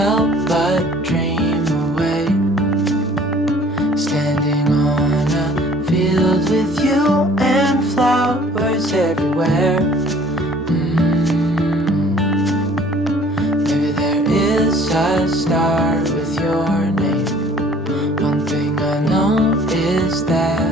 help but dream away. Standing on a field with you and flowers everywhere. Maybe there is a star with your name. One thing I know is that